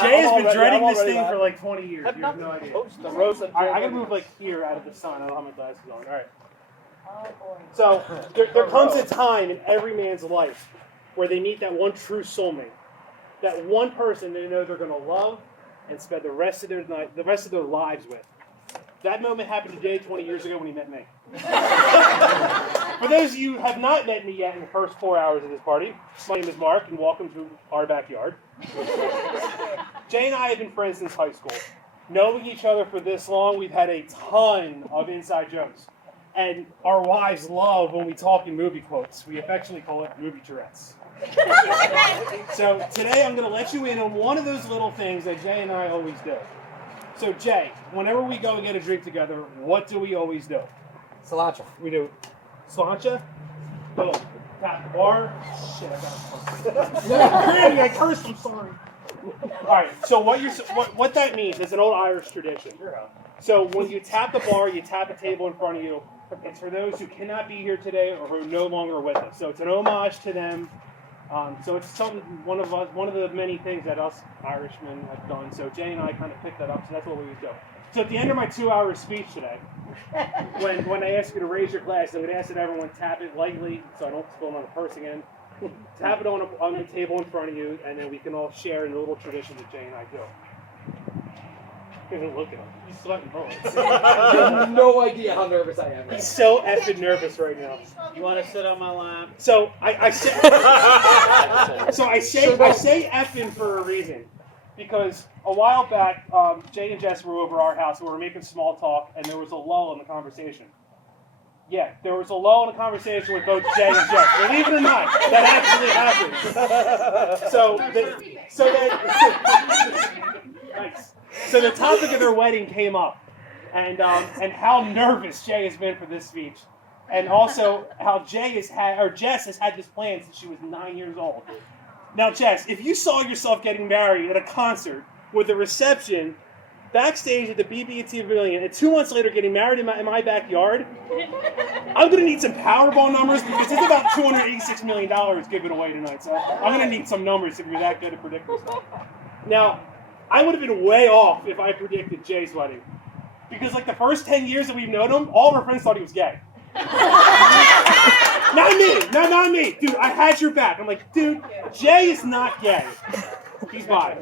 Jay has been dreading this thing for like 20 years. You have no idea. I gotta move like here out of the sun. I don't have my glasses on. All right. So there comes a time in every man's life where they meet that one true soulmate, that one person they know they're gonna love and spend the rest of their lives with. That moment happened to Jay 20 years ago when he met me. For those of you who have not met me yet in the first 4 hours of this party, my name is Mark, and welcome to our backyard. Jay and I have been friends since high school. Knowing each other for this long, we've had a ton of inside jokes. And our wives love when we talk in movie quotes. We affectionately call it movie Tourette's. So today I'm going to let you in on one of those little things that Jay and I always do. So Jay, whenever we go and get a drink together, what do we always do? Cilantro. We do cilantro. Boom. Tap the bar. Shit, I got it. I cursed. I'm sorry. All right. So what that means is an old Irish tradition. So when you tap the bar, you tap a table in front of you. It's for those who cannot be here today or who are no longer with us. So it's an homage to them. So it's something one of the many things that us Irishmen have done. So Jay and I kind of picked that up. So that's what we would do. So at the end of my 2-hour speech today, when I ask you to raise your glass, I'm going to ask that everyone tap it lightly so I don't spill it on the purse again. Tap it on the table in front of you, and then we can all share in the little tradition that Jay and I do. Look at him. He's sweating bullets. You have no idea how nervous I am. He's so effing nervous right now. You want to sit on my lap? So I say effing for a reason, because a while back Jay and Jess were over our house and we were making small talk, and there was a lull in the conversation. Yeah, there was a lull in the conversation with both Jay and Jess. Believe it or not, that actually happened. Nice. So the topic of their wedding came up, and how nervous Jay has been for this speech, and also how Jess has had this plan since she was 9 years old. Now, Jess, if you saw yourself getting married at a concert with a reception backstage at the BB&T Pavilion, and 2 months later getting married in my backyard, I'm going to need some Powerball numbers because it's about $286 million given away tonight. So I'm going to need some numbers if you're that good at predicting stuff. Now, I would have been way off if I predicted Jay's wedding. Because like the first 10 years that we've known him, all of our friends thought he was gay. Not me. No, not me. Dude, I had your back. I'm like, dude, Jay is not gay. He's bi.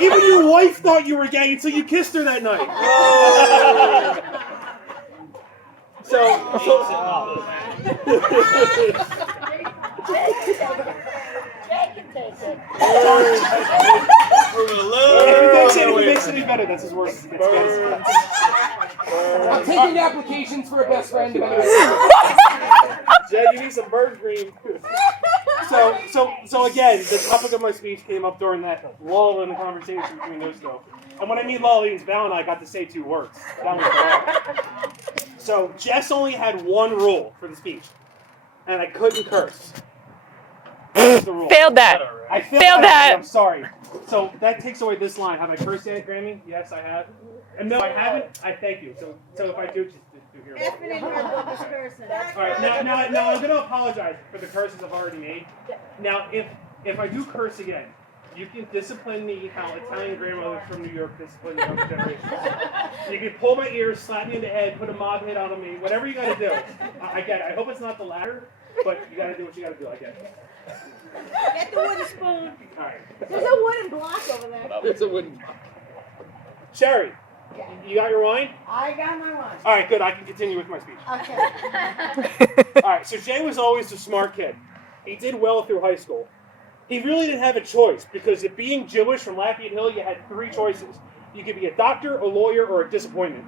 Even your wife thought you were gay until you kissed her that night. If it makes any better, that's his words. I'm taking applications for a best friend. Jay, you need some bird green. So again, the topic of my speech came up during that lull in the conversation between those two. And when I mean lull, it means Val and I got to say 2 words. That was wrong. So Jess only had one rule for the speech, and I couldn't curse. That's the rule. Failed that. I failed that. I'm sorry. So that takes away this line. Have I cursed yet, Grammy? Yes, I have. And no, I haven't. I thank you. So if I do, just do hear me. All right. Now I'm going to apologize for the curses I've already made. Now, if I do curse again, you can discipline me how Italian grandmothers from New York discipline the younger generation. You can pull my ears, slap me in the head, put a mob hit on me, whatever you got to do. I get it. I hope it's not the latter, but you got to do what you got to do. I get it. Get the wooden spoon. All right. There's a wooden block over there. It's a wooden block. Sherry, you got your wine? I got my wine. All right, good. I can continue with my speech. Okay. All right, so Jay was always a smart kid. He did well through high school. He really didn't have a choice because if being Jewish from Lafayette Hill, you had 3 choices. You could be a doctor, a lawyer, or a disappointment.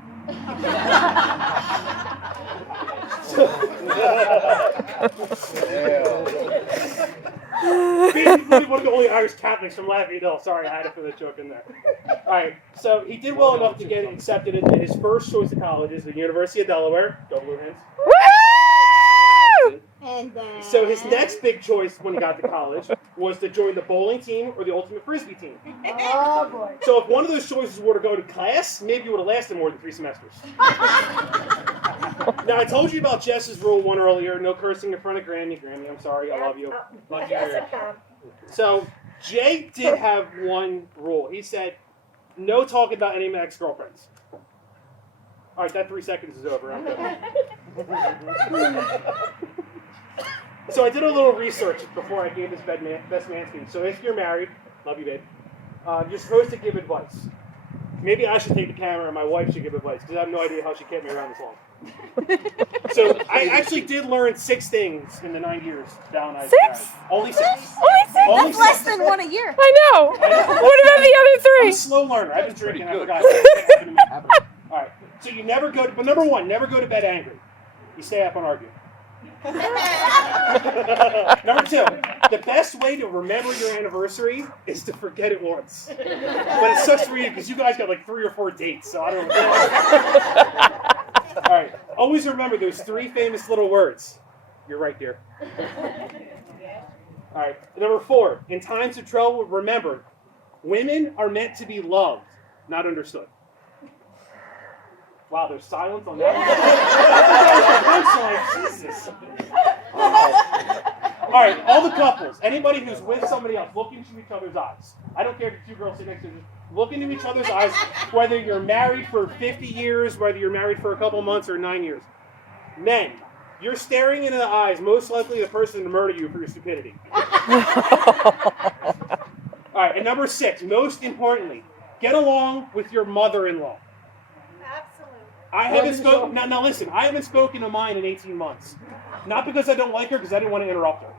Basically, one of the only Irish Catholics from Lafayette Hill. Sorry, I had to put that joke in there. All right, so he did well enough to get accepted into his first choice of colleges, the University of Delaware. Go Blue Hens. And So his next big choice when he got to college was to join the bowling team or the ultimate frisbee team. Oh boy. So if one of those choices were to go to class, maybe it would have lasted more than 3 semesters. Now I told you about Jess's rule 1 earlier, no cursing in front of Grammy. Grammy, I'm sorry, I love you. Jessica. So Jay did have one rule. He said, no talking about any of my ex-girlfriends. All right, that 3 seconds is over. I'm good. So I did a little research before I gave this best man speech. So if you're married, love you, babe, you're supposed to give advice. Maybe I should take the camera and my wife should give advice because I have no idea how she kept me around this long. So I actually did learn 6 things in the 9 years down. 6? Only 6. Only 6? That's less than one a year. I know. What about the other I'm a 3? slow learner. I've been drinking. I forgot. All right. So you never go to, but number 1, never go to bed angry. You stay up and argue. Number 2, the best way to remember your anniversary is to forget it once. But it sucks for you because you guys got like 3 or 4 dates, so I don't know. All right. Always remember those 3 famous little words. You're right, dear. All right. Number 4, in times of trouble, remember, women are meant to be loved, not understood. Wow, there's silence on that one. Jesus. All right, all the couples, anybody who's with somebody else, look into each other's eyes. I don't care if 2 girls sit next to you. Look into each other's eyes, whether you're married for 50 years, whether you're married for a couple months or 9 years. Men, you're staring into the eyes, most likely the person to murder you for your stupidity. All right, and number 6, most importantly, get along with your mother-in-law. I haven't spoken. Now listen. I haven't spoken to mine in 18 months. Not because I don't like her, because I didn't want to interrupt her.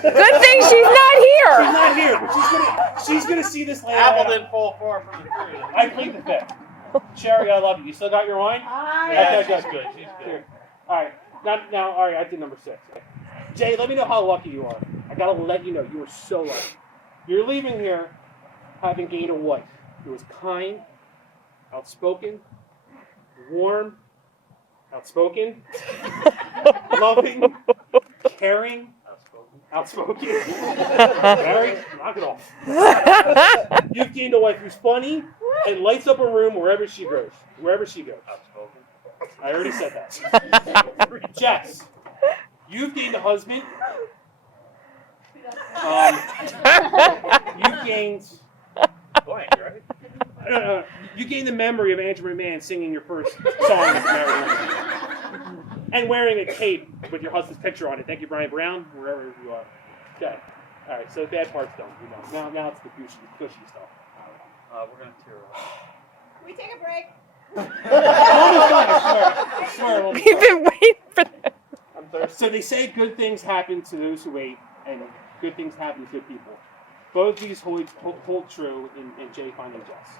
Good thing she's not here. She's not here, but she's gonna see this later. Apple didn't fall far from the tree. I plead the fifth. Sherry, I love you. You still got your wine? Yeah, she's good. She's good. Here. All right. Now. All right. I did number 6. Jay, let me know how lucky you are. I gotta let you know you are so lucky. You're leaving here having gained a wife who is kind, outspoken, warm, outspoken, loving, caring, outspoken, married, knock it off. You've gained a wife who's funny and lights up a room wherever she goes. Outspoken. I already said that. Jess, you've gained a husband. You've gained. Blank, right? You gain the memory of Andrew McMahon singing your first song as a married woman. And wearing a cape with your husband's picture on it. Thank you, Brian Brown, wherever you are. Okay. All right, so the bad part's done. Now it's the cushy stuff. We're going to tear up. Can we take a break? I swear. We've been waiting for that. I'm thirsty. So they say good things happen to those who wait, and good things happen to good people. Both these hold true in Jay finding Jess.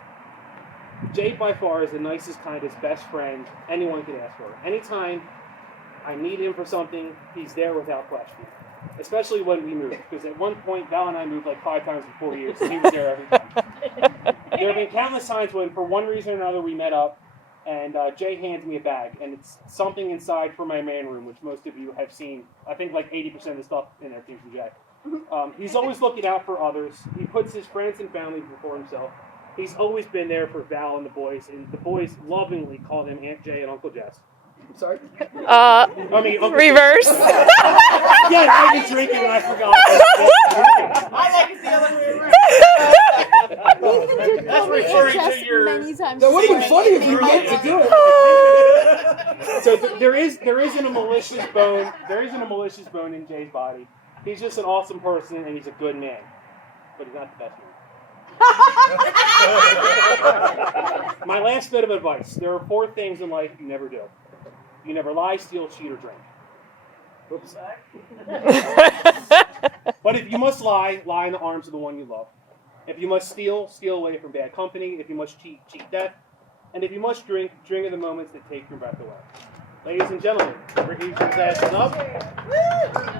Jay, by far, is the nicest, kindest, best friend anyone could ask for. Anytime I need him for something, he's there without question. Especially when we move, because at one point, Val and I moved like 5 times in 4 years, and he was there every time. There have been countless times when, for one reason or another, we met up, and Jay hands me a bag, and it's something inside for my man room, which most of you have seen. I think like 80% of the stuff in there came from Jay. He's always looking out for others. He puts his friends and family before himself. He's always been there for Val and the boys lovingly call him Aunt Jay and Uncle Jess. I'm sorry? Uncle Reverse. Yeah, I've been drinking and I forgot. I like it the other way around. That's referring to your... Many times. That would have been funny if you meant to do it. So there isn't a malicious bone. There isn't a malicious bone in Jay's body. He's just an awesome person and he's a good man, but he's not the best man. My last bit of advice. There are 4 things in life you never do. You never lie, steal, cheat, or drink. Oops. But if you must lie in the arms of the one you love. If you must steal away from bad company. If you must cheat death. And if you must drink in the moments that take your breath away. Ladies and gentlemen, Ricky asses up.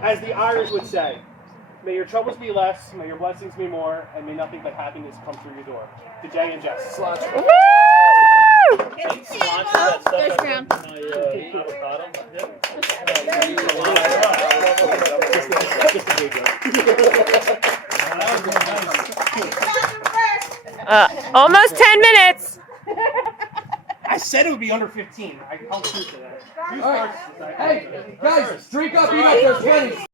As the Irish would say, may your troubles be less, may your blessings be more, and may nothing but happiness come through your door. To Jay and Jess. Woo! There's ground. Almost 10 minutes. I said it would be under 15. I held true to that. All right. Hey, guys, drink up, eat up, there's 20.